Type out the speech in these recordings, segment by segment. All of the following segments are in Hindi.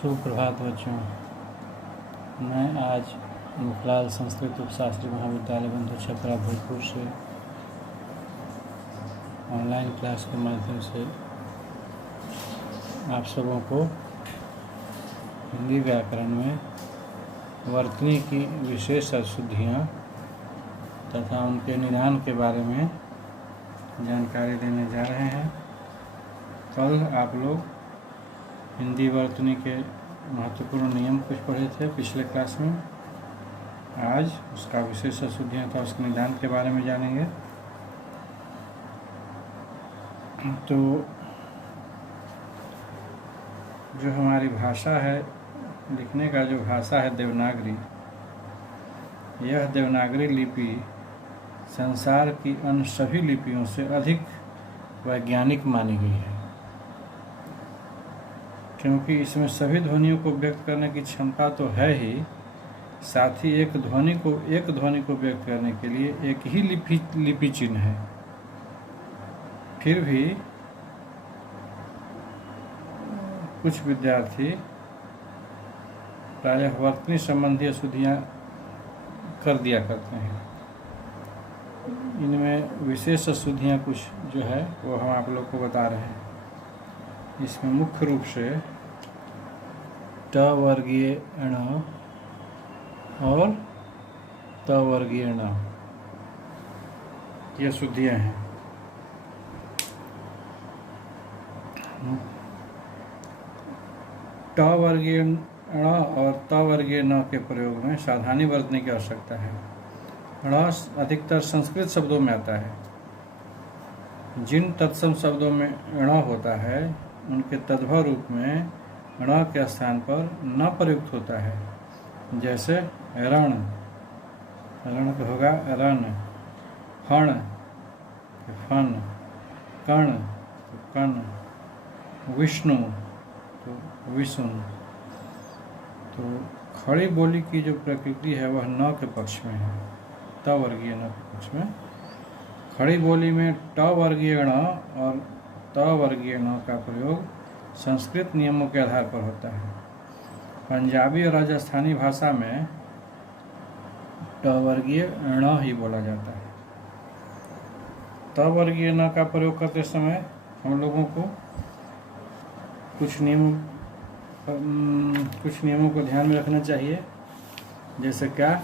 सुप्रभात बच्चों। मैं आज मुखलाल संस्कृत उपशास्त्री महाविद्यालय बंधु छपरा भोजपुर से ऑनलाइन क्लास के माध्यम से आप सबों को हिंदी व्याकरण में वर्तनी की विशेष अशुद्धियाँ तथा उनके निदान के बारे में जानकारी देने जा रहे हैं। कल आप लोग हिंदी वर्तनी के महत्वपूर्ण नियम कुछ पढ़े थे पिछले क्लास में। आज उसका विशेष अशुद्धियाँ था उसके निदान के बारे में जानेंगे। तो जो हमारी भाषा है, लिखने का जो भाषा है देवनागरी, यह देवनागरी लिपि संसार की अन्य सभी लिपियों से अधिक वैज्ञानिक मानी गई है, क्योंकि इसमें सभी ध्वनियों को व्यक्त करने की क्षमता तो है ही, साथ ही एक ध्वनि को व्यक्त करने के लिए एक ही लिपि चिन्ह है। फिर भी कुछ विद्यार्थी प्रायः वर्तनी संबंधी अशुद्धियाँ कर दिया करते हैं। इनमें विशेष अशुद्धियाँ कुछ जो है वो हम आप लोग को बता रहे हैं। इसमें मुख्य रूप से ट वर्गीय ण और त वर्गीय ण ये शुद्धियाँ हैं। ट वर्गीय ण और त वर्गीय न के प्रयोग में सावधानी बरतने की आवश्यकता है। ण अधिकतर संस्कृत शब्दों में आता है। जिन तत्सम शब्दों में ण होता है उनके तद्भव रूप में ण के स्थान पर न प्रयुक्त होता है। जैसे रण, रण तो होगा रण, फण फन, कण तो कण, विष्णु तो विष्णु। तो खड़ी बोली की जो प्रकृति है वह न के पक्ष में है, त वर्गीय न के पक्ष में। खड़ी बोली में ट वर्गीय ण और त वर्गीय ण का प्रयोग संस्कृत नियमों के आधार पर होता है। पंजाबी और राजस्थानी भाषा में ट वर्गीय ण ही बोला जाता है। त वर्गीय ण का प्रयोग करते समय हम लोगों को कुछ नियमों को ध्यान में रखना चाहिए। जैसे क्या,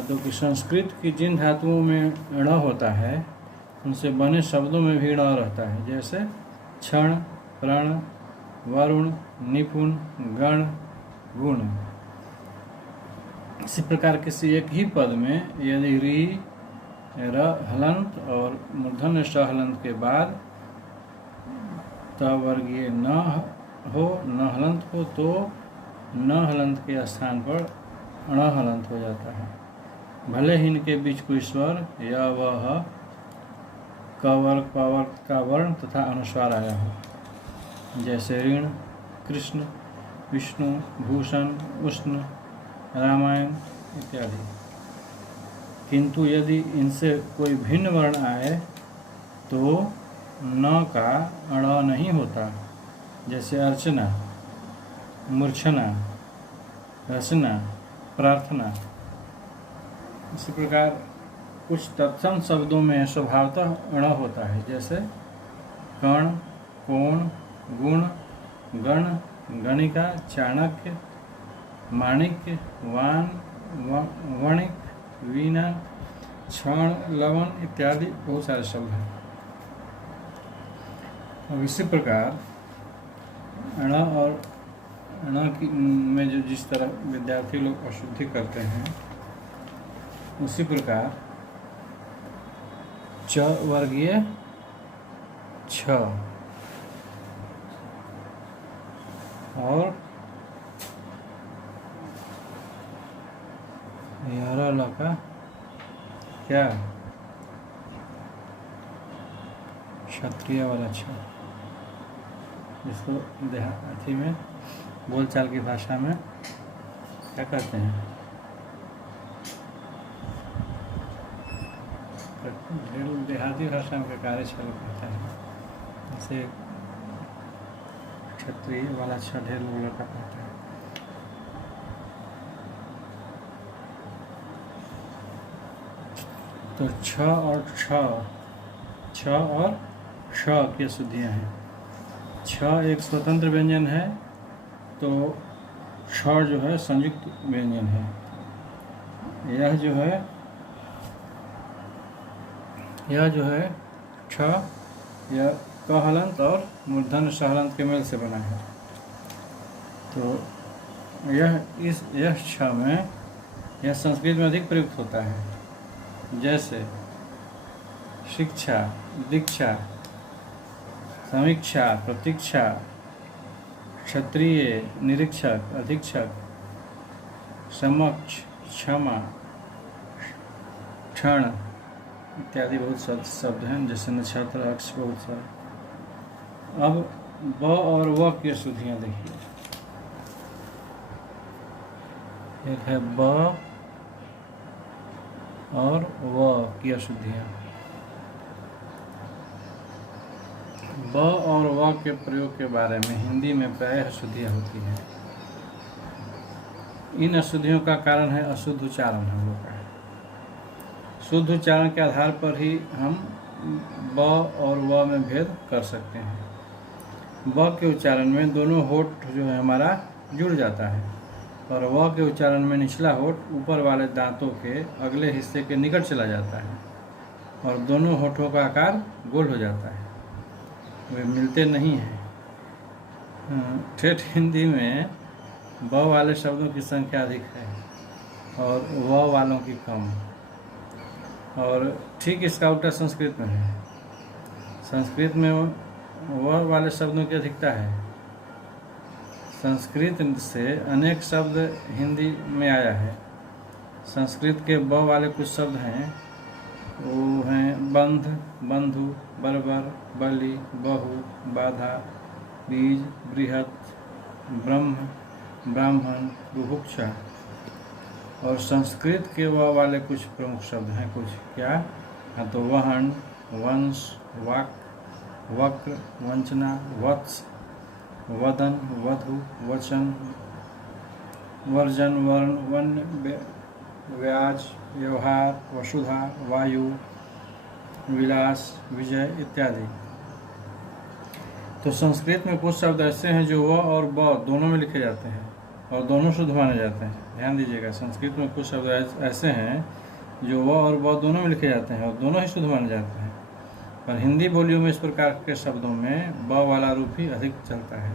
तो कि संस्कृत की जिन धातुओं में ण होता है उनसे बने शब्दों में भी ण रहता है। जैसे क्षण, प्रण, वरुण, निपुण, गण, गुण। इसी प्रकार किसी एक ही पद में यदि री, र हलंत और मूर्धन्य श हलंत के बाद त वर्गीय न हो, न हलंत हो, तो न हलंत के स्थान पर ण हलंत हो जाता है। भले ही इनके बीच कोई स्वर या वह का वर्ण तथा अनुस्वार आया हो। जैसे ऋण, कृष्ण, विष्णु, भूषण, उष्ण, रामायण इत्यादि। किंतु यदि इनसे कोई भिन्न वर्ण आए तो न का अण नहीं होता। जैसे अर्चना, मूर्छना, रचना, प्रार्थना। इसी प्रकार कुछ तत्सम शब्दों में स्वभावतः अण होता है। जैसे कण, कोण, गुण, गण, गणिका, चाणक्य, माणिक्य, वान, वणिक, वीणा, क्षण, लवण इत्यादि बहुत सारे शब्द हैं। अब इसी प्रकार अण और अण की में जो जिस तरह विद्यार्थी लोग अशुद्धि करते हैं, उसी प्रकार च वर्गीय छ और यार का क्या क्षत्रिय वाला छ, जिसको देहाती में बोलचाल की भाषा में क्या कहते हैं, देहाती भाषा में कार्यशाला कहता है। जैसे क्षत्रिय वाला छ ढेर लोग लड़का कहते हैं। तो छ और छ की अशुद्धियाँ हैं। छ एक स्वतंत्र व्यंजन है, तो छ जो है संयुक्त व्यंजन है। यह जो है छ, यह क हलंत और मूर्धन्य श हलंत के मेल से बना है। तो यह छ में यह संस्कृत में अधिक प्रयुक्त होता है, जैसे शिक्षा, दीक्षा, समीक्षा, प्रतीक्षा, क्षत्रिय, निरीक्षक, अधीक्षक, समक्ष, क्षमा, क्षण इत्यादि बहुत शब्द हैं, जैसे नक्षत्र, अक्ष, बहुत सारे। अब ब और व की अशुद्धियाँ देखिए। एक है ब और व की अशुद्धियाँ। ब और व के प्रयोग के बारे में हिंदी में प्रायः अशुद्धियाँ होती हैं। इन अशुद्धियों का कारण है अशुद्ध उच्चारण हम लोग का। शुद्ध उच्चारण के आधार पर ही हम ब और व में भेद कर सकते हैं। ब के उच्चारण में दोनों होठ जो है हमारा जुड़ जाता है, और व के उच्चारण में निचला होठ ऊपर वाले दांतों के अगले हिस्से के निकट चला जाता है, और दोनों होठों का आकार गोल हो जाता है, वे मिलते नहीं हैं। ठेठ हिंदी में ब वाले शब्दों की संख्या अधिक है और व वालों की कम, और ठीक इसका उल्टा संस्कृत में है। संस्कृत में व वाले शब्दों की अधिकता है। संस्कृत से अनेक शब्द हिंदी में आया है। संस्कृत के ब वाले कुछ शब्द हैं, वो हैं बंध, बंधु, बर्बर, बलि, बहु, बाधा, बीज, बृहत, ब्रह्म, ब्राह्मण, बुभुक्षा। और संस्कृत के व वाले कुछ प्रमुख शब्द हैं। कुछ क्या? हाँ, तो वहन, वंश, वाक, वक्र, वंचना, वत्स, वदन, वधु, वचन, वर्जन, वर्ण, वन्य, व्याज, व्यवहार, वसुधा, वायु, विलास, विजय इत्यादि। तो संस्कृत में कुछ शब्द ऐसे हैं जो व और ब दोनों में लिखे जाते हैं और दोनों शुद्ध माने जाते हैं। ध्यान दीजिएगा, संस्कृत में कुछ शब्द ऐसे हैं जो व और ब दोनों में लिखे जाते हैं और दोनों ही शुद्ध माने जाते हैं। पर हिंदी बोलियों में इस प्रकार के शब्दों में ब वाला रूप ही अधिक चलता है।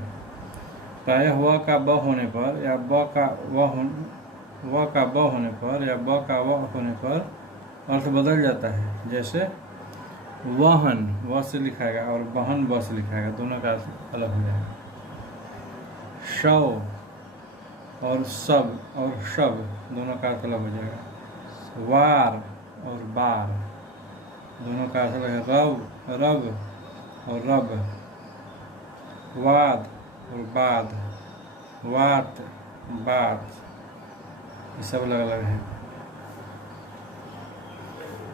प्रायः व का ब होने पर या व का व होने पर या ब का व होने पर अर्थ बदल जाता है। जैसे वाहन व से लिखाएगा और वाहन ब से लिखाएगा, दोनों का अर्थ अलग हो जाएगा। शव और सब और शब दोनों का अर्थ अलग हो जाएगा। वार और बार दोनों का अर्थ अलग है। रब और रब, वाद और बाद, वात, बात, ये सब अलग अलग हैं।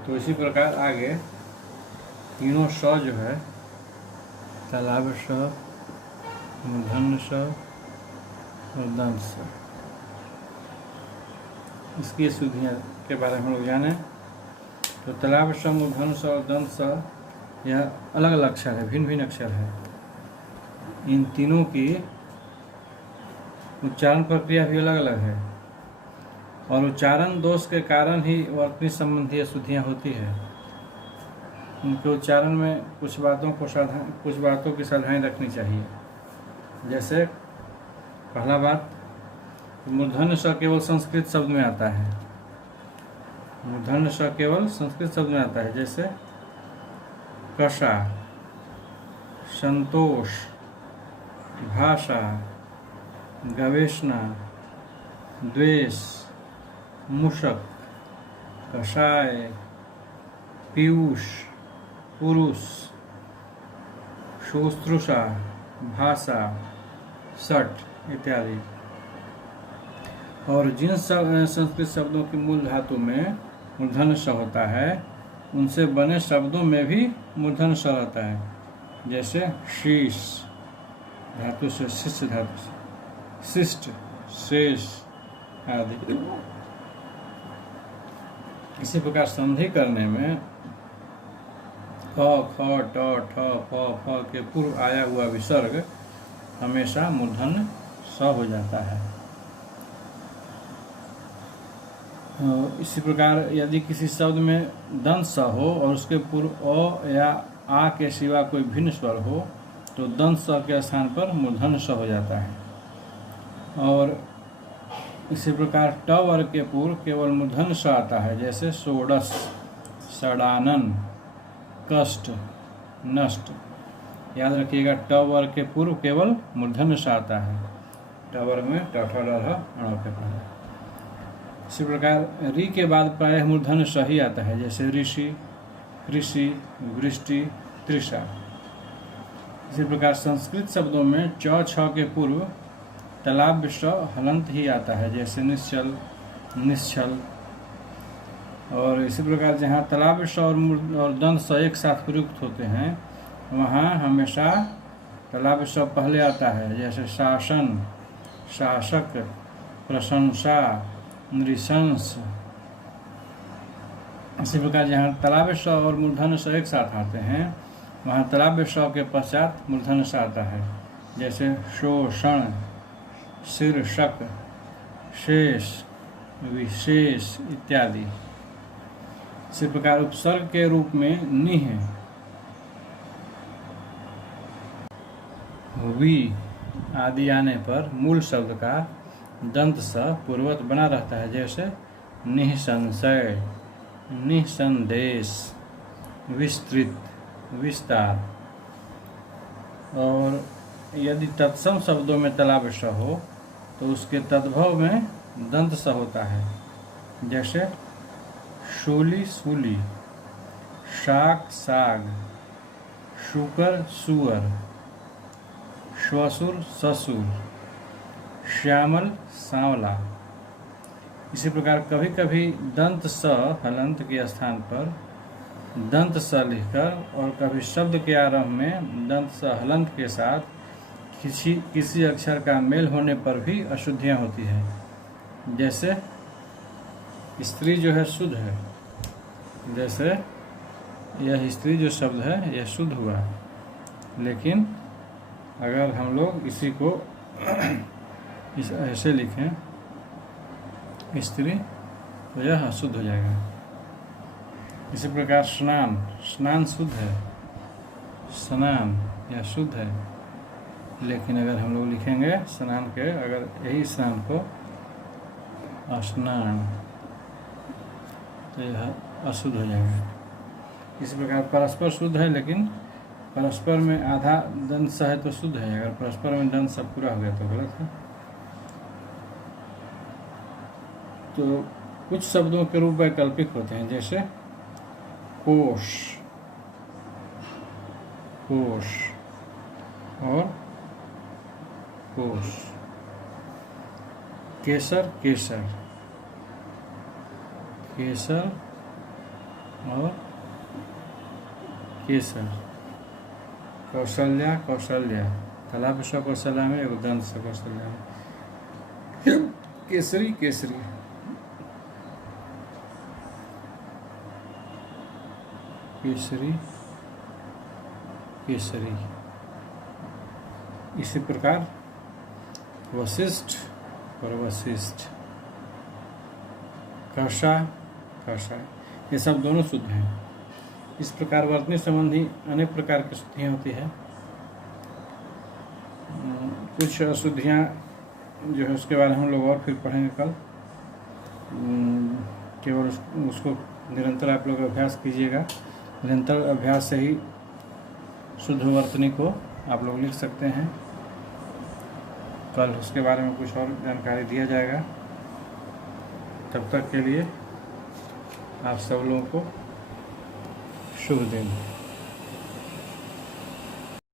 तो इसी प्रकार आगे तीनों स जो है, तालाब स, मूर्धन्य स और दंत स, इसकी अशुद्धियाँ के बारे में हम लोग जाने। तो तालाब स, मूर्धन्य स और दंत स, यह अलग अलग अक्षर है, भिन्न भिन्न अक्षर है। इन तीनों की उच्चारण प्रक्रिया भी अलग अलग है, और उच्चारण दोष के कारण ही वर्तनी संबंधी अशुद्धियाँ होती है। उनके उच्चारण में कुछ बातों की सावधानी रखनी चाहिए। जैसे पहला बात, मूर्धन्य स केवल संस्कृत शब्द में आता है। मूर्धन्य स केवल संस्कृत शब्द में आता है। जैसे कषा, संतोष, भाषा, गवेषणा, द्वेष, मूषक, कषाय, पीयूष, पुरुष, शुश्रूषा, भाषा, सठ इत्यादि। और जिन संस्कृत शब्दों की मूल धातु में मूर्धन्य स होता है, उनसे बने शब्दों में भी मूर्धन्य स रहता है। जैसे शीश, धातु से शिष्ट धातु से शिष्ट, शेष आदि। इसी प्रकार संधि करने में क, ख, ट, ठ, फ, फ के पूर्व आया हुआ विसर्ग हमेशा मूर्धन्य स हो जाता है। इसी प्रकार यदि किसी शब्द में दंत स हो और उसके पूर्व अ या आ के सिवा कोई भिन्न स्वर हो तो दंत स के स्थान पर मूर्धन्य स हो जाता है। और इसी प्रकार ट वर्ग के पूर्व केवल मूर्धन्य स आता है, जैसे षोडश, षडानन, कष्ट, नष्ट। याद रखिएगा ट वर्ग के पूर्व केवल मूर्धन्य स आता है। ट वर्ग में ट, ठ, ड, ढ़, ण के पहले। इसी प्रकार री के बाद प्रायः मूर्धन्य स ही आता है, जैसे ऋषि, ऋषि, वृष्टि, तृषा। इसी प्रकार संस्कृत शब्दों में च, छ के पूर्व तालाब स हलंत ही आता है, जैसे निश्चल, निश्चल। और इसी प्रकार जहाँ तालाब स और दंत स एक साथ प्रयुक्त होते हैं वहाँ हमेशा तालाब स पहले आता है, जैसे शासन, शासक, प्रशंसा, नृशंस। इसी प्रकार जहाँ तालाब स और मूर्धन्य स एक साथ आते हैं वहाँ तालाब स के पश्चात मूर्धन्य स आता है, जैसे शोषण, शीर्षक, शेष, विशेष इत्यादि। इसी प्रकार उपसर्ग के रूप में निह, वी आदि आने पर मूल शब्द का दंत स पूर्वत बना रहता है, जैसे निःसंशय, निःसंदेश, विस्तृत, विस्तार। और यदि तत्सम शब्दों में तालाब स हो तो उसके तद्भव में दंत स होता है, जैसे शूली, सूली, शाक, साग, शुकर, सुअर, श्वसुर, ससुर, श्यामल, सांवला। इसी प्रकार कभी कभी दंत स हलंत के स्थान पर दंत स लिखकर और कभी शब्द के आरंभ में दंत स हलंत के साथ किसी अक्षर का मेल होने पर भी अशुद्धियाँ होती है, जैसे स्त्री जो है शुद्ध है, जैसे यह स्त्री जो शब्द है यह शुद्ध हुआ, लेकिन अगर हम लोग इसी को इस ऐसे लिखें स्त्री तो यह अशुद्ध हो जाएगा। इसी प्रकार स्नान, स्नान शुद्ध है, स्नान यह शुद्ध है, लेकिन अगर हम लोग लिखेंगे स्नान के अगर यही स्नान को स्नान तो यह अशुद्ध हो जाएगा। इसी प्रकार परस्पर शुद्ध है, लेकिन परस्पर में आधा दंत स है तो शुद्ध है, अगर परस्पर में दंत स पूरा हो गया तो गलत है। तो कुछ शब्दों के रूप वैकल्पिक होते हैं, जैसे कोश, कोश और कोश, केसर, केसर, केसर और केसर, कौशल्या, कौशल्या, तालाब स कौशल्या में एगो दंत स कौशल्या में, केसरी, केसरी, केसरी, केसरी। इसी प्रकार वशिष्ठ और वशिष्ठ, कषा, कषा, ये सब दोनों शुद्ध हैं। इस प्रकार वर्तनी संबंधी अनेक प्रकार की शुद्धियाँ होती है। कुछ अशुद्धियाँ जो है उसके बारे में हम लोग और फिर पढ़ेंगे कल। केवल उसको निरंतर आप लोग अभ्यास कीजिएगा, निरंतर अभ्यास से ही शुद्ध वर्तनी को आप लोग लिख सकते हैं। कल उसके बारे में कुछ और जानकारी दिया जाएगा। तब तक के लिए आप सब लोगों को शुभ दिन।